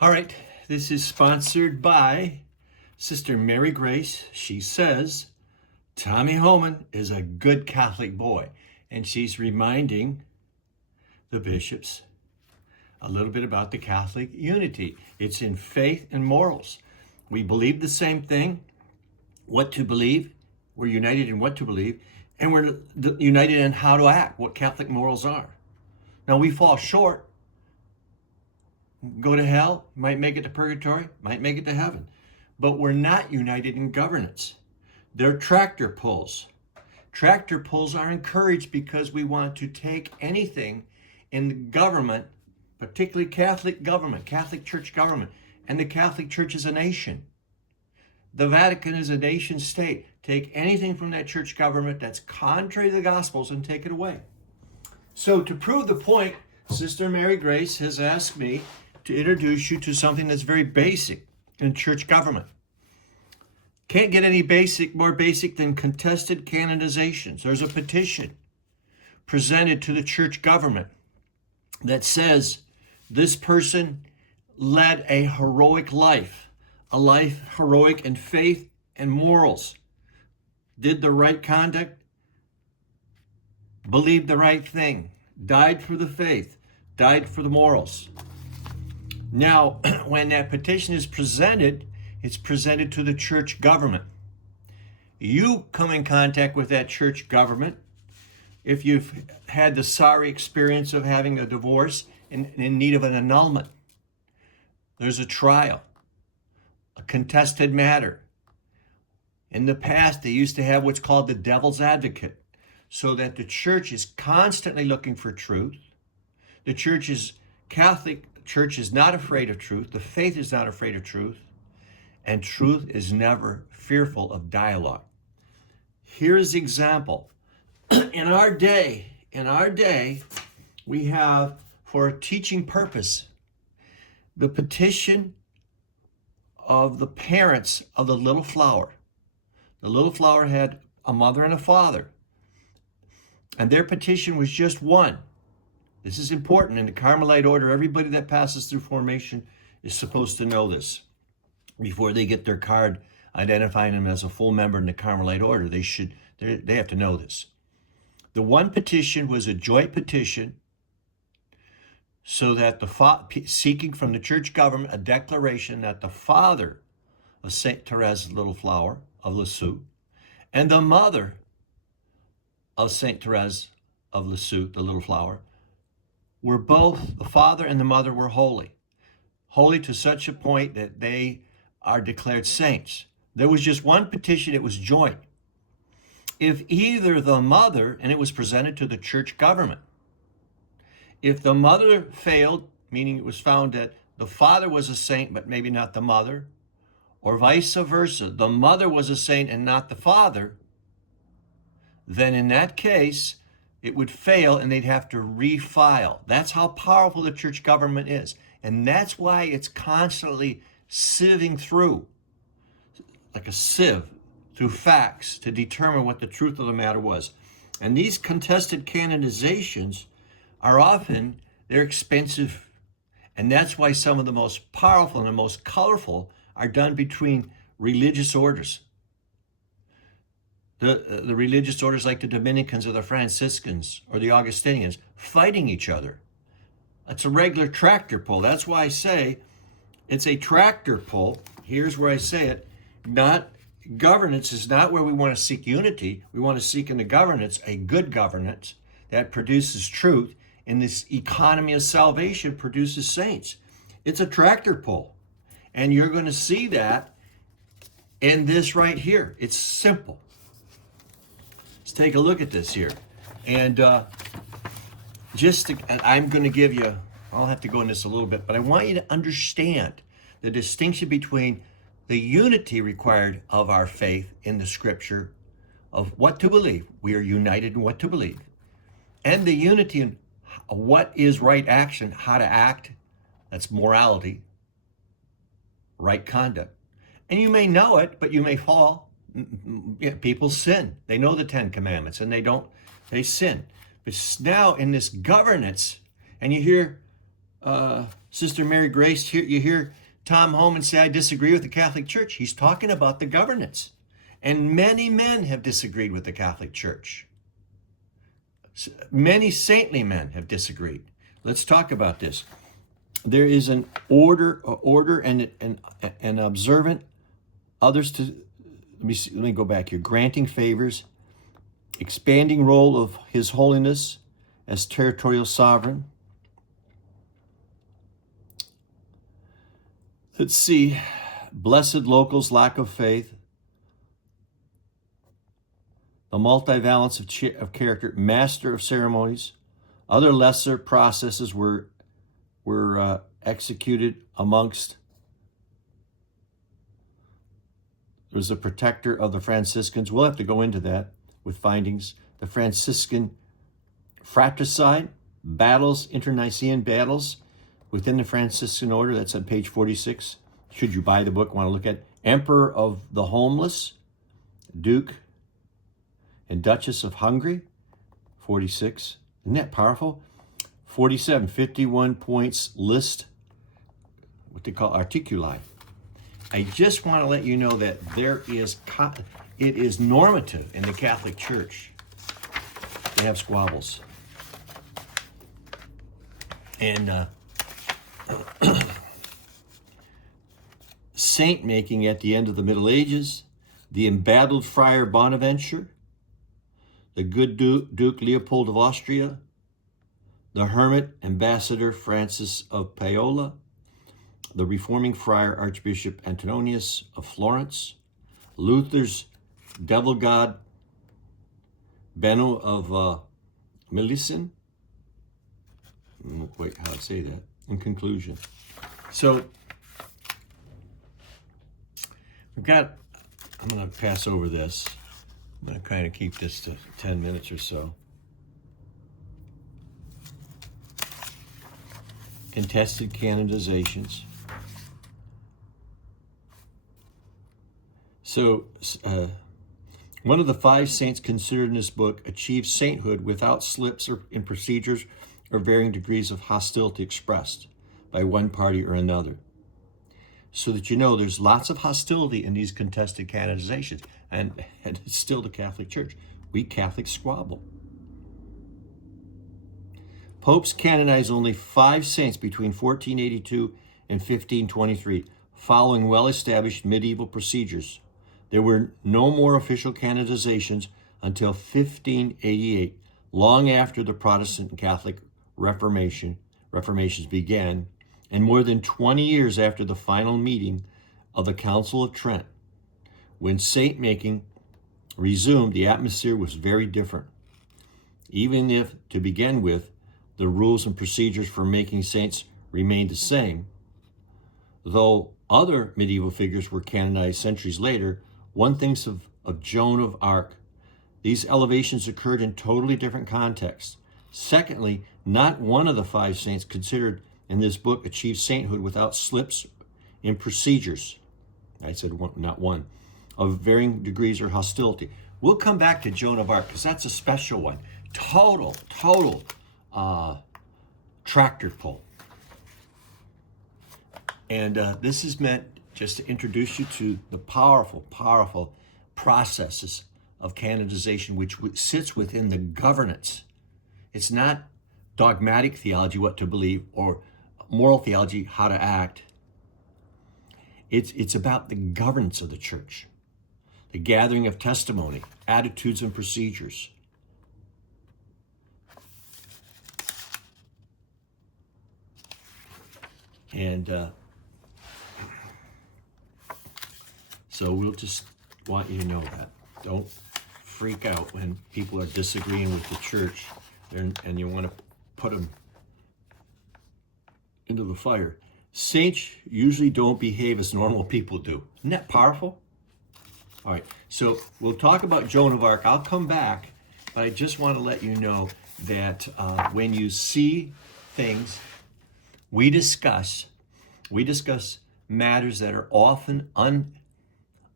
All right, this is sponsored by Sister Mary Grace. She says Tommy Homan is a good Catholic boy, and she's reminding the bishops a little bit about the Catholic unity. It's in faith and morals. We believe the same thing, what to believe. We're united in what to believe, and we're united in how to act, what Catholic morals are. Now, we fall short. Go to hell, might make it to purgatory, might make it to heaven. But we're not united in governance. They're tractor pulls. Tractor pulls are encouraged because we want to take anything in the government, particularly Catholic government, Catholic Church government, and the Catholic Church is a nation. The Vatican is a nation state. Take anything from that church government that's contrary to the Gospels and take it away. So to prove the point, Sister Mary Grace has asked me to introduce you to something that's very basic in church government. Can't get any more basic than contested canonizations. There's a petition presented to the church government that says this person led a heroic life, a life heroic in faith and morals, did the right conduct, believed the right thing, died for the faith, died for the morals. Now, when that petition is presented, it's presented to the church government. You come in contact with that church government if you've had the sorry experience of having a divorce and in need of an annulment. There's a trial, a contested matter. In the past, they used to have what's called the devil's advocate, so that the church is constantly looking for truth. The Catholic Church is not afraid of truth. The faith is not afraid of truth. And truth is never fearful of dialogue. Here's the example. In our day, we have, for a teaching purpose, the petition of the parents of the little flower. The little flower had a mother and a father. And their petition was just one. This is important. In the Carmelite order, everybody that passes through formation is supposed to know this before they get their card identifying them as a full member in the Carmelite order. They have to know this. The one petition was a joint petition so that seeking from the church government a declaration that the father of St. Therese Little Flower of Lisieux and the mother of St. Therese of Lisieux, the Little Flower, were both, the father and the mother were holy to such a point that they are declared saints. There was just one petition, it was joint. If either the mother, and it was presented to the church government, if the mother failed, meaning it was found that the father was a saint but maybe not the mother, or vice versa, the mother was a saint and not the father, then in that case, it would fail and they'd have to refile. That's how powerful the church government is. And that's why it's constantly sieving through, like a sieve, through facts to determine what the truth of the matter was. And these contested canonizations are often, they're expensive. And that's why some of the most powerful and the most colorful are done between religious orders. The religious orders like the Dominicans or the Franciscans or the Augustinians fighting each other. It's a regular tractor pull. That's why I say it's a tractor pull. Here's where I say it. Governance is not where we want to seek unity. We want to seek in the governance a good governance that produces truth, and this economy of salvation produces saints. It's a tractor pull. And you're going to see that in this right here. It's simple. Let's take a look at this here. And I'm going to give you, I'll have to go into this a little bit, but I want you to understand the distinction between the unity required of our faith in the scripture of what to believe. We are united in what to believe. And the unity in what is right action, how to act, that's morality, right conduct. And you may know it, but you may fall. People sin. They know the 10 Commandments and they sin. But now in this governance, and you hear Sister Mary Grace, you hear Tom Homan say, I disagree with the Catholic Church. He's talking about the governance. And many men have disagreed with the Catholic Church. Many saintly men have disagreed. Let's talk about this. There is an order and an observant, others to, let me go back here, granting favors, expanding role of His Holiness as territorial sovereign. Let's see, blessed locals' lack of faith, the multivalence of character, master of ceremonies. Other lesser processes were executed amongst. There's a protector of the Franciscans. We'll have to go into that with findings. The Franciscan fratricide, battles, internecine battles within the Franciscan order. That's on page 46. Should you buy the book, want to look at Emperor of the Homeless, Duke and Duchess of Hungary, 46. Isn't that powerful? 47, 51 points list, what they call articuli. I just want to let you know that it is normative in the Catholic Church to have squabbles. And saint making at the end of the Middle Ages, the embattled Friar Bonaventure, the good Duke Leopold of Austria, the hermit ambassador Francis of Paola, the reforming friar Archbishop Antonius of Florence, Luther's devil god Benno of Milicin. Wait, how to say that? In conclusion, so we've got. I'm going to pass over this. I'm going to kind of keep this to 10 minutes or so. Contested canonizations. So, one of the 5 saints considered in this book achieved sainthood without slips in procedures or varying degrees of hostility expressed by one party or another. So that you know, there's lots of hostility in these contested canonizations, and it's still the Catholic Church. We Catholics squabble. Popes canonized only 5 saints between 1482 and 1523, following well-established medieval procedures. There were no more official canonizations until 1588, long after the Protestant and Catholic Reformations began, and more than 20 years after the final meeting of the Council of Trent. When saint-making resumed, the atmosphere was very different. Even if, to begin with, the rules and procedures for making saints remained the same, though other medieval figures were canonized centuries later, one thinks of Joan of Arc. These elevations occurred in totally different contexts. Secondly, not one of the 5 saints considered in this book achieved sainthood without slips in procedures. I said one, not one, of varying degrees or hostility. We'll come back to Joan of Arc because that's a special one. Total tractor pull. And this is meant just to introduce you to the powerful processes of canonization, which sits within the governance. It's not dogmatic theology, what to believe, or moral theology, how to act. It's about the governance of the church, the gathering of testimony, attitudes and procedures. And so we'll just want you to know that. Don't freak out when people are disagreeing with the church and you want to put them into the fire. Saints usually don't behave as normal people do. Isn't that powerful? All right, so we'll talk about Joan of Arc. I'll come back, but I just want to let you know that when you see things, we discuss matters that are often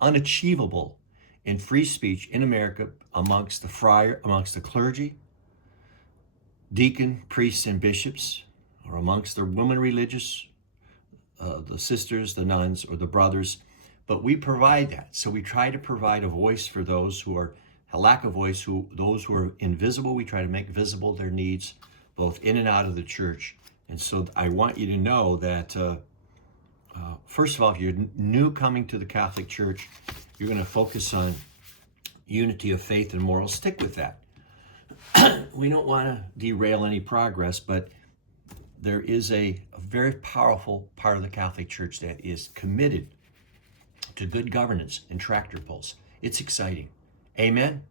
unachievable in free speech in America amongst the clergy, deacon, priests, and bishops, or amongst the women religious, the sisters, the nuns, or the brothers, but we provide that. So we try to provide a voice for those who are a lack of voice, those who are invisible. We try to make visible their needs, both in and out of the church. And so I want you to know that, first of all, if you're new coming to the Catholic Church, you're going to focus on unity of faith and morals. Stick with that. We don't want to derail any progress, but there is a very powerful part of the Catholic Church that is committed to good governance and tractor pulls. It's exciting. Amen.